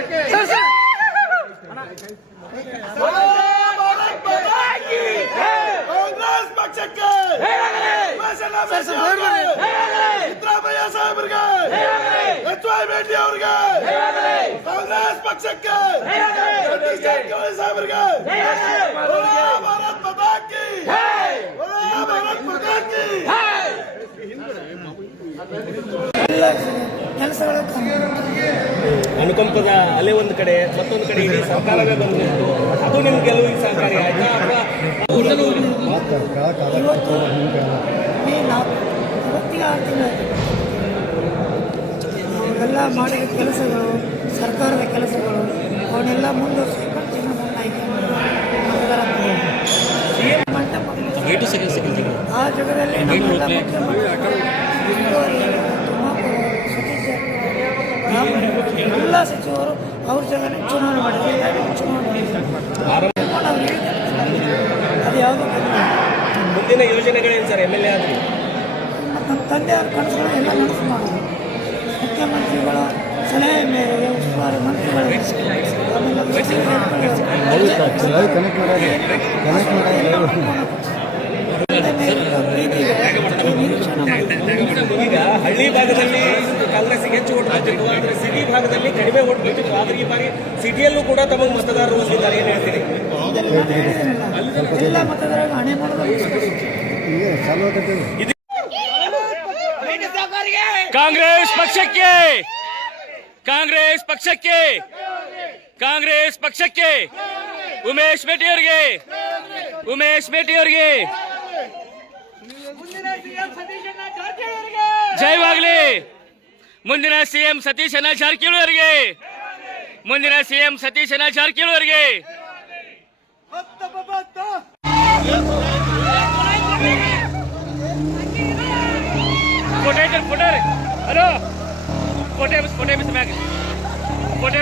ಕಾಂಗ್ರೆಸ್ ಪಕ್ಷಕ್ಕೆ ಸಿದ್ದರಾಮಯ್ಯ ಸಾಹೇಬ್ರಿಗೆ ಎಚ್.ವೈ. ಮೇಟಿ ಅವರಿಗೆ ಕಾಂಗ್ರೆಸ್ ಪಕ್ಷಕ್ಕೆ ಸತೀಶ್ ಜಾರಕಿಹೊಳಿ ಸಾಹೇಬ್ರಿಗೆ ಭಾರತ್ ಮಾತಾ ಕಿ ಭಾರತ್ ಮಾತಾ ಕಿ. ಅನುಕಂಪದ ಅಲೆ ಒಂದು ಕಡೆ, ಮತ್ತೊಂದು ಕಡೆ ಇಡೀ ಸರ್ಕಾರವೇ ಬಂದಿತ್ತು. ಅದು ನಿಮ್ ಗೆಲುವಿಗೆ ಸಹಕಾರಿ ಆಯ್ತಾ ಅಥವಾ ಅವರೆಲ್ಲ ಮಾಡಿದ ಕೆಲಸಗಳು, ಸರ್ಕಾರದ ಕೆಲಸಗಳು, ಅವನ್ನೆಲ್ಲ ಮುಂದುವರಿಸಿಕೊಂಡು ಆ ಜಗದಲ್ಲಿ ಎಲ್ಲ ಸಚಿವರು ಅವ್ರ ಜಗನೇ ಚುನಾವಣೆ ಮಾಡಿದ್ದಾರೆ. ಅದು ಯಾವುದು ಮುಂದಿನ ಯೋಜನೆಗಳೇನು ಸರ್? ಎಮ್ ಎಲ್ ಎ ಆದ್ರಿ ನಮ್ಮ ತಂದೆಯವ್ರ ಕನಸುಗಳು ಎಲ್ಲ ನನಸು ಮಾಡೋದು. ಮುಖ್ಯಮಂತ್ರಿಗಳ ಸಲಹೆ ಮೇರೆಗೆ ಉಸ್ತುವಾರಿ ಮಂತ್ರಿಗಳ ಈಗ ಹಳ್ಳಿ ಭಾಗದಲ್ಲಿ ಕಾಂಗ್ರೆಸ್ಗೆ ಹೆಚ್ಚು ಓಟ್ ಬಿಟ್ಟಿತ್ತು, ಆದರೆ ಸಿಟಿ ಭಾಗದಲ್ಲಿ ಕಡಿಮೆ ಓಟ್ ಬಿಟ್ಟಿತ್ತು. ಆದರೆ ಈ ಬಾರಿ ಸಿಟಿಯಲ್ಲೂ ಕೂಡ ತಮಗೆ ಮತದಾರರು ಹೊಂದಿದ್ದಾರೆ. ಏನು ಹೇಳ್ತೀರಿ? ಎಲ್ಲ ಮತದಾರರು ಹಣೆ ಮಾಡೋದು. ಕಾಂಗ್ರೆಸ್ ಪಕ್ಷಕ್ಕೆ, ಕಾಂಗ್ರೆಸ್ ಪಕ್ಷಕ್ಕೆ, ಕಾಂಗ್ರೆಸ್ ಪಕ್ಷಕ್ಕೆ, ಉಮೇಶ್ ಮೇಟಿ ಅವರಿಗೆ, ಉಮೇಶ್ ಮೇಟಿ ಅವರಿಗೆ ಜಯವಾಗಲಿ. ಮುಂದಿನ ಸಿಎಂ ಸತೀಶಣ್ಣ ಜಾರಕಿಹೊಳಿ ಅವರಿಗೆ, ಮುಂದಿನ ಸಿಎಂ ಸತೀಶಣ್ಣ ಜಾರಕಿಹೊಳಿ ಅವರಿಗೆ. ಫೋಟೋ ಹಲೋ ಫೋಟೋ ಮಿಸ್ ಮ್ಯಾಗ ಫೋಟೋ